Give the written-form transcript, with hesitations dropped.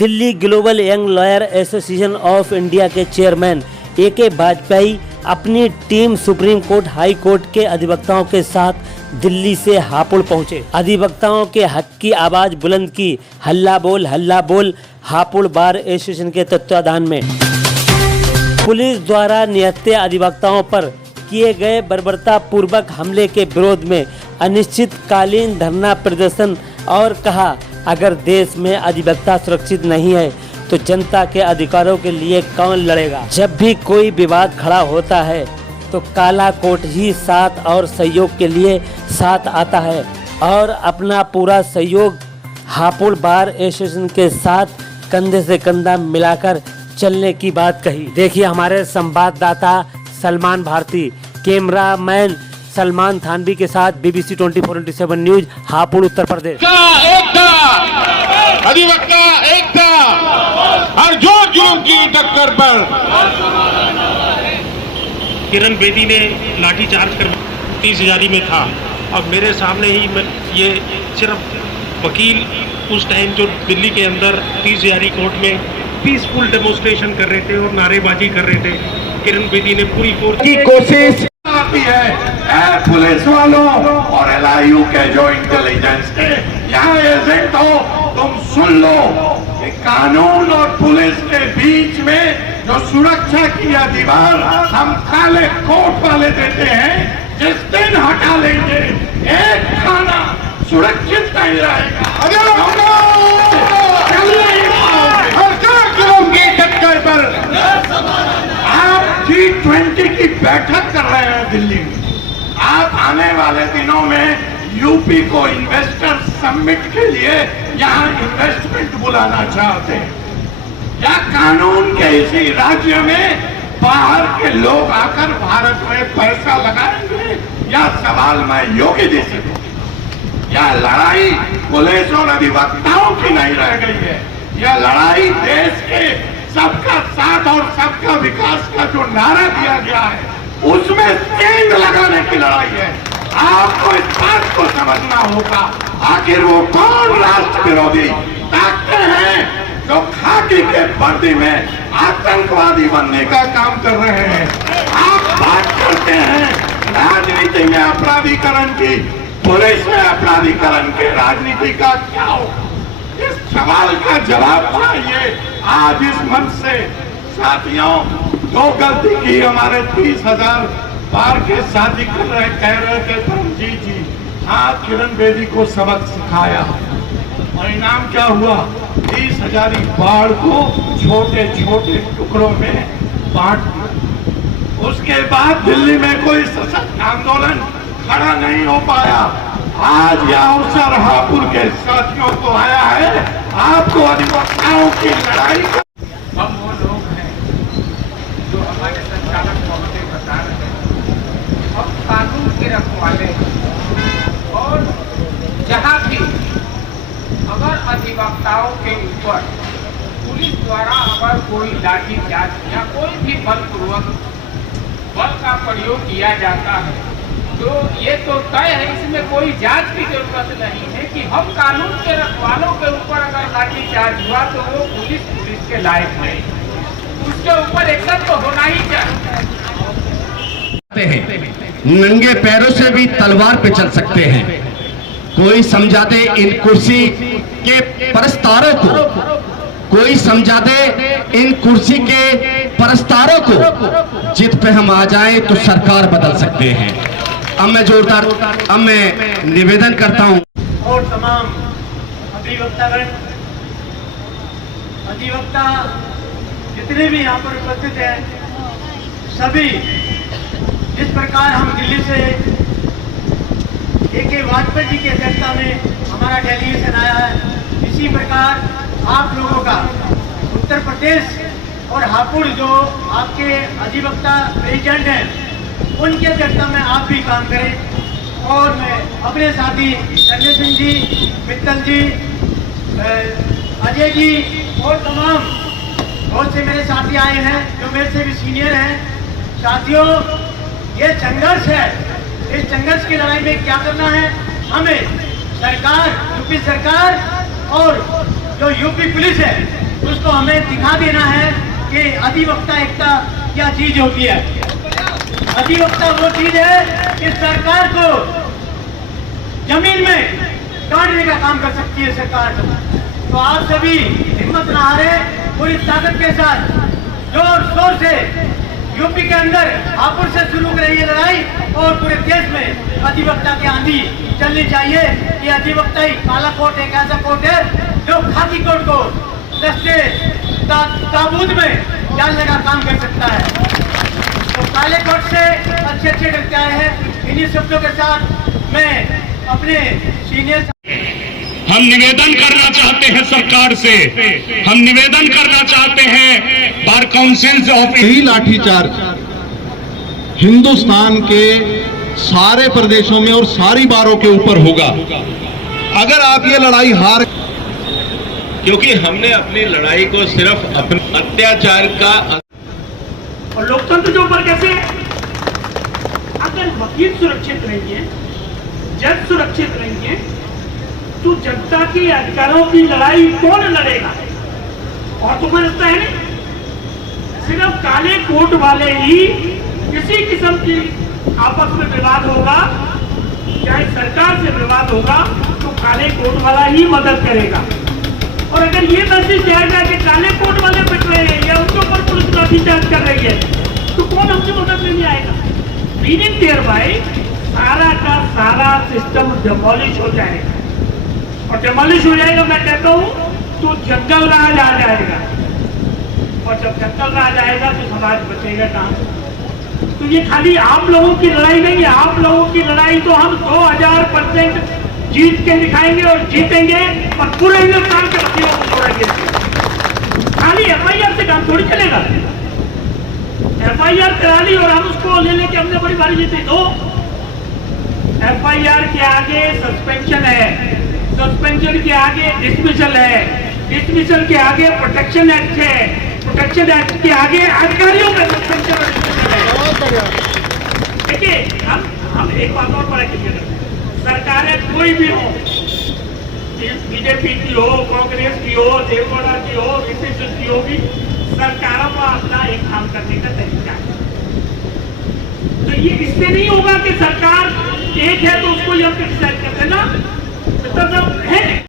Delhi global young lawyer association of India के chairman AK Vajpayee अपनी team supreme court, high court के अधिवक्ताओं के साथ दिल्ली से हापुड़ पहुंचे। अधिवक्ताओं के हक की आवाज बुलंद की। हल्ला बोल हापुड़ बार एसोसिएशन के तत्वाधान में पुलिस द्वारा निहत्थे अधिवक्ताओं पर किए गए बर्बरता पूर्वक हमले के विरोध में अनिश्चितकालीन धरना प्रदर्शन और कहा, अगर देश में अधिवक्ता सुरक्षित नहीं है तो जनता के अधिकारों के लिए कौन लड़ेगा। जब भी कोई विवाद खड़ा होता है तो काला कोट ही साथ और सहयोग के लिए साथ आता है और अपना पूरा सहयोग हापुड़ बार एसोसिएशन के साथ कंधे से कंधा मिलाकर चलने की बात कही। देखिए हमारे संवाददाता सलमान भारती, कैमरामैन सलमान थानवी के साथ BBC 24/7 न्यूज, हापुड़, उत्तर प्रदेश। अधिवक्ता एक था और जो जुर्म की टक्कर पर किरण बेदी ने लाठीचार्ज कर 30,000 में था और मेरे सामने ही ये सिर्फ वकील उस टाइम जो दिल्ली के अंदर 30,000 कोर्ट में पीसफुल डेमोन्स्ट्रेशन कर रहे थे और नारेबाजी कर रहे थे। किरण बेदी ने पूरी कोर्ट की कोशिश आती है। पुलिस वालों और LIU के जो इंटेलिजेंस के यहाँ एजेंट हो, तुम सुन लो कि कानून और पुलिस के बीच में जो सुरक्षा की यह दीवार हम काले कोट वाले देते हैं, जिस दिन हटा लेंगे एक थाना सुरक्षित नहीं रहेगा। टक्कर पर आप G20 की बैठक कर रहे हैं दिल्ली में। आप आने वाले दिनों में यूपी को इन्वेस्टर समिट के लिए यहाँ इन्वेस्टमेंट बुलाना चाहते हैं। या कानून के इसी राज्य में बाहर के लोग आकर भारत में पैसा लगाएंगे, या सवाल मैं योगी जी से पूछूं। यह लड़ाई पुलिस और अधिवक्ताओं की नहीं रह गई है, यह लड़ाई देश के सबका साथ और सबका विकास का जो नारा दिया गया है उसमें तेज लगाने की लड़ाई है। आपको इस बात को समझना होगा, आखिर वो कौन राष्ट्र विरोधी ताकतें हैं जो खाकी के वर्दी में आतंकवादी बनने का काम कर रहे हैं। आप बात करते हैं राजनीति में अपराधीकरण की, पुलिस में अपराधीकरण के, राजनीति का क्या हो? इस सवाल का जवाब चाहिए। आज इस मंच से साथियों, दो गलती की हमारे 30,000 बार के साथी कर रहे, कह रहे थे परमजीत जी, हाँ किरण बेदी को सबक सिखाया। परिणाम क्या हुआ? 30,000 बाढ़ को छोटे छोटे टुकड़ों में बांट दिया। उसके बाद दिल्ली में कोई सशक्त आंदोलन खड़ा नहीं हो पाया। आज यह अवसर हापुड़ के साथियों को आया है, आपको अधिवक्ताओं की लड़ाई। हम वो लोग हैं जो हमारे संचालक महोदय बता रहे हैं, हम कानून के रखवाले हैं और जहाँ भी अगर अधिवक्ताओं के ऊपर पुलिस द्वारा अगर कोई लाठीचार्ज या कोई भी बलपूर्वक बल का प्रयोग किया जाता है तो ये तो तय है, इसमें कोई जांच की जरूरत नहीं है कि हम कानून के रखवालों के ऊपर अगर लाठीचार्ज हुआ तो वो पुलिस के लायक नहीं, उसके ऊपर एक्शन तो होना ही चाहिए। नंगे पैरों से भी तलवार पे चल सकते हैं। कोई समझा दे इन कुर्सी के परस्तारों को, कोई समझा दे इन कुर्सी के परस्तारों को, जिद पे हम आ जाएं तो सरकार बदल सकते हैं। अब मैं निवेदन करता हूं और तमाम अधिवक्ता जितने भी यहाँ पर उपस्थित हैं, सभी जिस प्रकार हम दिल्ली से AK वाजपेयी जी की अध्यक्षता में हमारा डेलीगेशन आया है, इसी प्रकार आप लोगों का उत्तर प्रदेश और हापुड़ जो आपके अधिवक्ता प्रेसिडेंट हैं उनकी अध्यक्षता में आप भी काम करें। और मैं अपने साथी संजय सिंह जी, मित्तल जी, अजय जी और तमाम बहुत से मेरे साथी आए हैं जो मेरे से भी सीनियर हैं। साथियों, ये संघर्ष है, इस संघर्ष की लड़ाई में क्या करना है? हमें सरकार, यूपी सरकार और जो यूपी पुलिस है उसको हमें दिखा देना है कि अधिवक्ता एकता क्या चीज होती है। अधिवक्ता वो चीज है कि सरकार को जमीन में काटने का काम कर सकती है सरकार। तो आप सभी हिम्मत ना हारे, पूरी ताकत के साथ जोर शोर से यूपी के अंदर हापुड़ से शुरू कर रही है लड़ाई और पूरे देश में अधिवक्ता की आंधी चलनी चाहिए। ये अधिवक्ता ही काला कोट एक ऐसा कोट है जो खाकी कोट को दस्ते ताबूत में डालने का काम कर सकता है। तो काले कोट से अच्छे करते आए हैं। इन्हीं शब्दों के साथ मैं अपने सीनियर हम निवेदन करना चाहते हैं सरकार से, हम निवेदन करना चाहते हैं बार काउंसिल ऑफ यही लाठीचार्ज हिंदुस्तान के सारे प्रदेशों में और सारी बारों के ऊपर होगा अगर आप ये लड़ाई हार, क्योंकि हमने अपनी लड़ाई को सिर्फ अपने अत्याचार का और लोकतंत्र के ऊपर कैसे, अगर वकील सुरक्षित नहीं है, जज सुरक्षित नहीं है, तो जनता के अधिकारों की लड़ाई कौन लड़ेगा। और तुम्हें लगता है ना सिर्फ काले कोट वाले ही किसी किस्म की आपस में विवाद होगा, चाहे सरकार से विवाद होगा तो काले कोट वाला ही मदद करेगा। और अगर ये मैसेज जाएगा कि काले कोट वाले पिट रहे हैं या उनके ऊपर पुलिस लाठीचार्ज कर रही है तो कौन हमसे मदद लेने आएगा। मीनिंग देयर बाय सारा का सारा सिस्टम डिमोलिश हो जाएगा। और डिमोलिश हो जाएगा, मैं कहता हूं तो जंगल राज आ जाएगा। और जब जंगल राज आएगा तो समाज बचेगा कहां। तो ये खाली आप लोगों की लड़ाई नहीं है, आप लोगों की लड़ाई तो हम 2000% जीत के दिखाएंगे और जीतेंगे और पूरे हिंदुस्तान के वकीलों को छोड़ेंगे। खाली FIR से काम थोड़ी चलेगा। FIR करा ली और हम उसको ले लेके हमने बड़ी बारी जीते। तो FIR के आगे सस्पेंशन है, सस्पेंशन के आगे डिसमिसल है, डिसमिसल के आगे प्रोटेक्शन एक्ट है, प्रोटेक्शन एक्ट के आगे अधिकारियों का सस्पेंशन और डिसमिसल है। देखिए हम एक बात और बड़ा क्लियर करते हैं, सरकारें कोई भी हो, बीजेपी की हो, कांग्रेस की हो, देवगौड़ा की हो, विशेष की होगी, सरकारों का अपना एक काम करने का तरीका है। तो ये इससे नहीं होगा कि सरकार एक है तो उसको हम क्रिटिसाइज करते ना, मतलब है